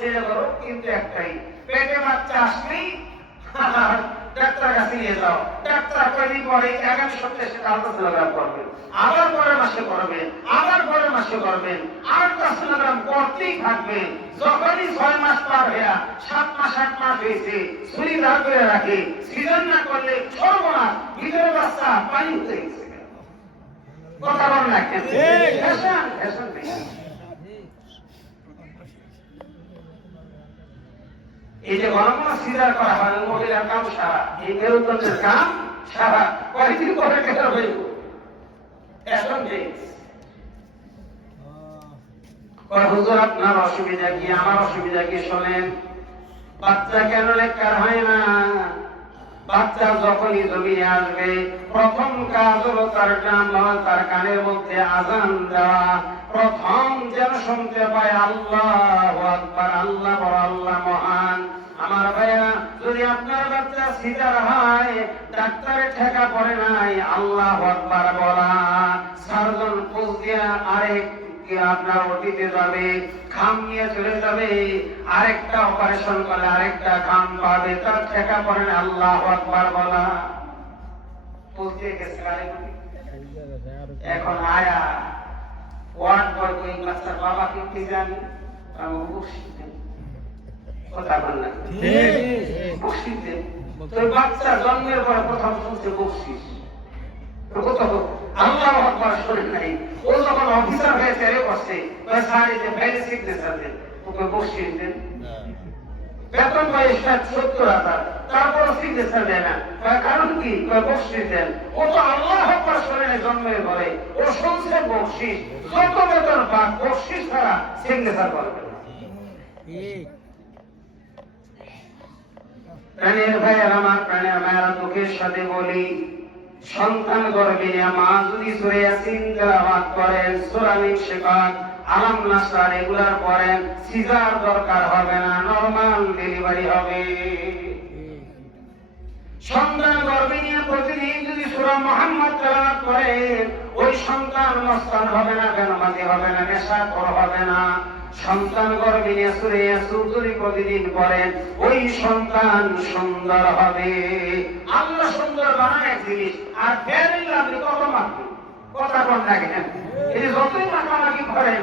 ছেড়ে করো কিন্তু একটাই পেটে বাচ্চা আসলেই ডাক্তার কাছে নিয়ে যাও। ডাক্তার কয়দিন পরে আগামী সপ্তাহে সে আলট্রাসোনোগ্রাম করবেন আবার পরের মাসে করবেন আবার পরের মাসে করবেন আলট্রাসোনোগ্রাম করতেই থাকবেন যখনই ছয় মাস পার হইয়া সাত মাস আট মাস হয়েছে ছুরি ধার করে রাখে। সিজন না করলে সর্বনাশ ভিতরে বাচ্চা পানি হতে গেছে। কথা বল না কেন ফ্যাশন ফ্যাশন এই যে ঘন সিজার করা হয়, মহিলার কাম সারা। এই মেরুদণ্ডের কাম সারা। কয়েকদিন পরে কেটে ফ্যাশন হুজুর, আপনার অসুবিধা কি? আমার অসুবিধা কি শোনেন? বাচ্চা কেন লেখার হয় না? বাচ্চা যখনই জমিনে আসবে, প্রথম কাজ হলো তার নাম তার কানের মধ্যে আজান দেওয়া। প্রথম যেন শুনতে পায় আল্লাহ আকবার, আল্লাহ বড়, আল্লাহ মহান। আমার ভাইয়া, যদি আপনার বাচ্চা সিজার হয়, ডাক্তারের ঠেকা পড়ে নাই, আল্লাহ আকবার বলা। সার্জন পোজ দিয়া আরেক আপনার অতীতে যাবে খাম নিয়ে চলে যাবে, আরেকটা অপারেশন করলে আরেকটা খাম পাবে, তার ঠেকা পড়েন আল্লাহ আকবার বলা। বলতে গেছে এখন আয়া ওয়ার্ড ওই বাচ্চার বাবাকে কে জানি? আমি বসি দেন। কথা বল না। বসি দেন। তোর বাচ্চা জন্মের পরে প্রথম শুনছে বকশিস। আল্লাহ আকবার শোনেন নাই। ও যখন অফিসার হয়েছে যে ব্যাংক সিগনেচার দেন। ওকে বসিয়ে দেন। বেতন পায় ষাট, সত্তর হাজার। তারপর সিগনেচার দেয় না। কয় কারণ কি? বকশিস দেন। ও তো আল্লাহ শোনে নাই জন্মের ঘরে ও শুনছে বকশিস। যত বেতন পাক, বকশিস ছাড়া সিগনেচার করবে। প্রাণের ভাইয়ের আমার প্রাণের মায়েরা দুঃখের সাথে বলি, সন্তান নিয়ে মা যদি সুরে ইয়াসিন তেলাওয়াত করেন সূরা মিন শিকাক আলাম নাসরা রেগুলার করেন সিজার দরকার হবে না, নরমাল ডেলিভারি হবে। সন্তান গর্ভে প্রতিদিন যদি সূরা মুহাম্মদ তেলাওয়াত করেন ওই সন্তান মস্তান হবে না বেনামাজি হবে না, নেশাখোর হবে না। সন্তান গর্ভে সুরে ইয়াসুর প্রতিদিন করেন ওই সন্তান সুন্দর হবে। আল্লাহ সুন্দর এক জিনিস, আর ফেরিল আপনি কত মাখবেন কথা কোন? থাকেন এই যে যতই মাখামাখি করেন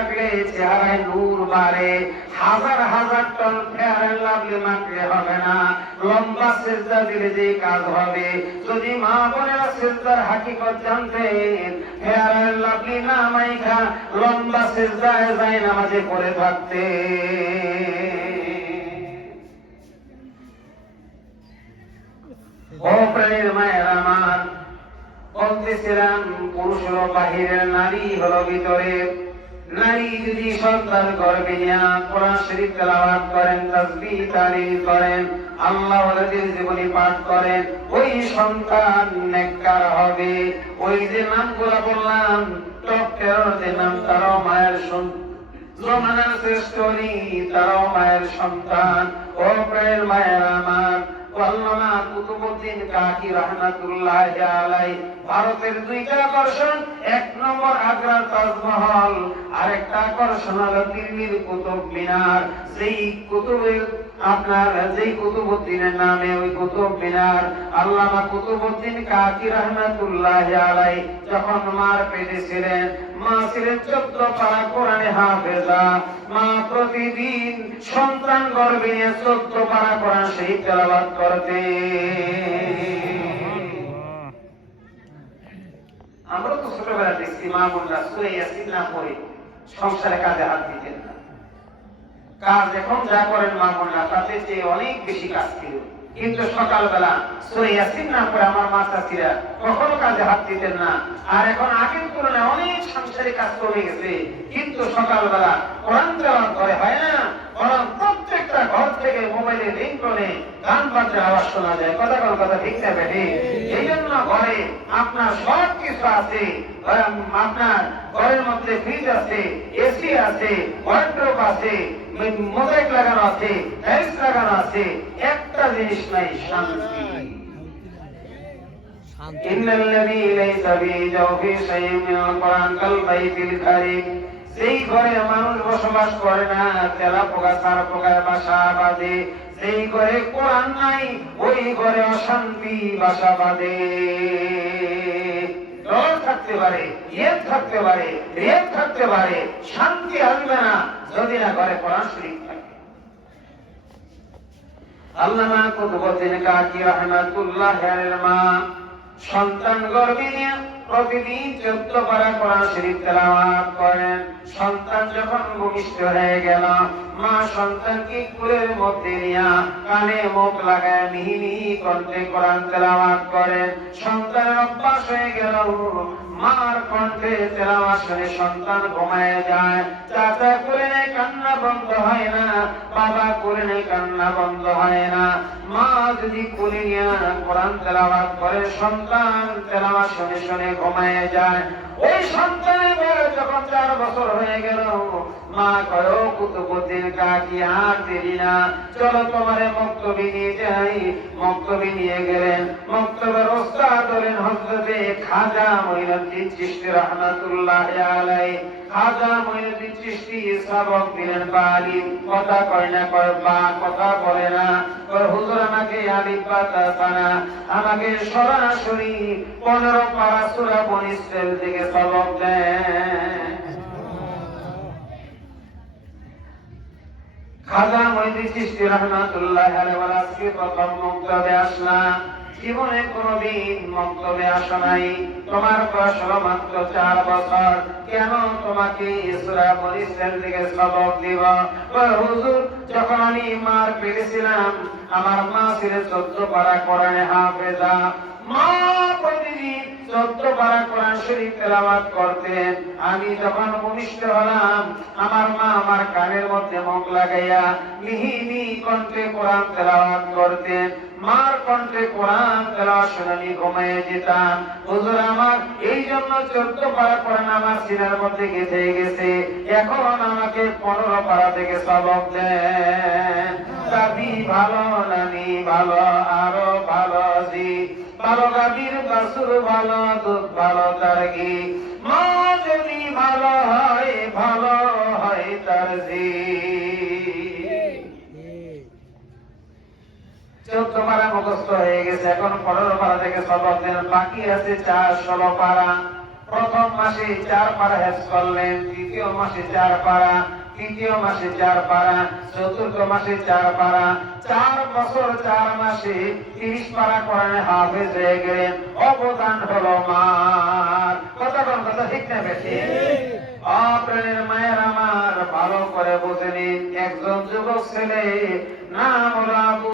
থাকলে চেহারায় নূর বাড়ে। হাজার হাজার টন ফেয়ার লাভলি মাখলে হবে না। লম্বা সেজদা দিলে যে কাজ হবে, যদি মা বোনেরা সেজদার হাকিকত জানতেন ফেয়ার লাভলি না মাইখা, লম্বা সেজদায় যায় নামাজে পড়ে থাকতে ও প্রাণীর মায়ের আমার বলতেছিলাম পুরুষ হলো বাহিরের নারী হলো ভিতরে। নারী যদি সন্তান গর্বে নিয়ে কোরআন শরীফ তেলাওয়াত করেন, তাসবিহ তাহলিল করেন, আল্লাহ ওয়ালাদের জীবনী পাঠ করেন, ওই সন্তান নেককার হবে। ওই যে নামগুলা বললাম টপ তেরোতে নাম, তারাও মায়ের সন্তান জমানার শ্রেষ্ঠ তারাও মায়ের সন্তান। ও প্রাণের মায়ের আমার আল্লামা কুতুবউদ্দিন কাকি রহমাতুল্লাহ আলাই ভারতের দুইটা আকর্ষণ এক নম্বর আগ্রার তাজমহল আরেকটা আকর্ষণ হলো দিল্লির কুতুব মিনার। যেই কুতুবের আপনার, যেই কুতুবউদ্দিনের নামে ওই কুতুব মিনার, আল্লামা কুতুবউদ্দিন কাকি রহমাতুল্লাহ আলাই যখন মার পেটে ছিলেন, মা ছিলেন চোদ্দ পারা কোরআনে হাফেজা, মা প্রতিদিন সন্তান গর্ভে চোদ্দ পারা কোরআন সেই তেলাবাদ করতে আমরা তো ছোটবেলা দেখছি মা বোনরা সুরে ইয়াসিন না পড়ে সংসারে কাজে হাত দিতেন না। কাজ এখন যা করেন মা বোনরা, তাতে চেয়ে অনেক বেশি কাজ ছিল। কিন্তু সকালবেলা সরে ইয়াসিন না করে আমার মা চাষিরা কখনো কাজে হাত দিতেন না। আর এখন আগের তুলনায় অনেক সাংসারিক কাজ কমে গেছে। কিন্তু সকালবেলা কোরআন তেলাওয়াত করে, হয় না? ঘর থেকে মোবাইলে রিংটোনে গান বাজে আওয়াজ শোনা যায় কথা কোন কথা ঠিক না বেঠি এই জন্য ঘরে আপনার সব কিছু আছে আম, আপনার ঘরের মধ্যে ফ্রিজ আছে এসি আছে ওয়ার্ড্রোব আছে মোবাইল লাগানো আছে টাইলস লাগানো আছে একটা জিনিস নাই শান্তি إن الذي ليس في جوف شيء من القرآن كالبيت الكريم সেই ঘরে মানুষ বসবাস করে না, তেলা পোকা সার পোকার বাসা বাঁধে। সেই ঘরে কোরআন নাই, ওই ঘরে অশান্তি, বাসা বাঁধে। ডর থাকতে পারে থাকতে পারে থাকতে পারে, শান্তি আসবে না যদি না ঘরে কোরআন শরীফ থাকে। আল্লামা কুতুবুদ্দিন রাহমাতুল্লাহ সন্তান গর্ভে নিয়ে প্রতিদিন চোদ্দ পারা কোরআন শরীফ তেলাওয়াত করেন সন্তান যখন ভূমিষ্ঠ হয়ে গেল, মা সন্তানকে কুলের মধ্যে নিয়ে কানে মুখ লাগায় মিহি মিহি কণ্ঠে কোরআন তেলাওয়াত করেন সন্তানের অভ্যাস হয়ে গেল, মার কণ্ঠে তেলাওয়াত শুনে সন্তান ঘুমায় যায়। চাচা করে নেয় কান্না বন্ধ হয় না, বাবা করে নেয় কান্না বন্ধ হয় না। মা যদি কোলে নিয়ে কোরআন তেলাওয়াত করে, সন্তান তেলাওয়াত শুনে শুনে ঘুমায় যায়। ওই সন্তানের যখন চার বছর হয়ে গেল। মা করো কুতুবুদ্দিন কাকি আর দেরি না। চলো তোমারে মক্তবি নিয়ে যাই। মক্তবি নিয়ে গেলেন। মক্তবের ওস্তাদ হলেন হযরতে খাজা মঈনুদ্দিন চিশতি রাহমাতুল্লাহ আলাইহি। খাজা মঈনুদ্দিন চিশতি সবক দিলেন বালি। কথা কয় না, কয় বা কথা বলে না। হুজুর, আমাকে আলিফ বা তাসানা আমাকে সরাসরি 15 পারা সূরা বনি ইসরাইল থেকে সবক দেন। খাজা চিশতি রাহমাতুল্লাহ প্রথম মক্তবে জীবনে কোনদিন নাই। তোমার মাত্র চার বছর। কেন তোমাকে সূরা বনি ইসরাইল থেকে সবক দিব? হুজুর, যখন আমি মার পেরেছিলাম আমার মা ছিল চোদ্দ পারা কোরআনে হাফেজা। মা! চোদ্দ কোরআন শরীফ করতেন। আমি যখন ভূমিষ্ঠ হলাম, আমার মা আমার কানের মধ্যে মুখ লাগাইয়া মিহি মিহি কণ্ঠে কোরআন করতেন। মার কণ্ঠে কোরআন যেতাম। আমার এই জন্য চোদ্দ পারা কোরআন আমার সিনার মধ্যে গেঁথে গেছে। এখন আমাকে পনেরো পারা থেকে সবক দেন। ভালো, নানি ভালো, আরও ভালো। ভালো গাভীর বাসুর, ভালো দুধ, ভালো তার ঘি। মা যদি ভালো হয় ভালো হয় তার জি চোদ্দ পারা মুখস্থ হয়ে গেছে। এখন পনেরো পারা থেকে দেন বাকি আছে, চার ষোলো পারা প্রথম মাসে চার পারা হেস করলেন, দ্বিতীয় মাসে চার পারা তৃতীয় মাসে চার পারা চতুর্থ মাসে চার পারা চার বছর চার মাসে তিরিশ পারা কোরআনে হাফেজ হয়ে গেলেন। অবদান হলো মার। কথা কোন কথা ঠিক না বেশি? অপ্রাণের মায়ের আমার ভালো করে বুঝে নিন। একজন যুবক ছেলে নাম হলো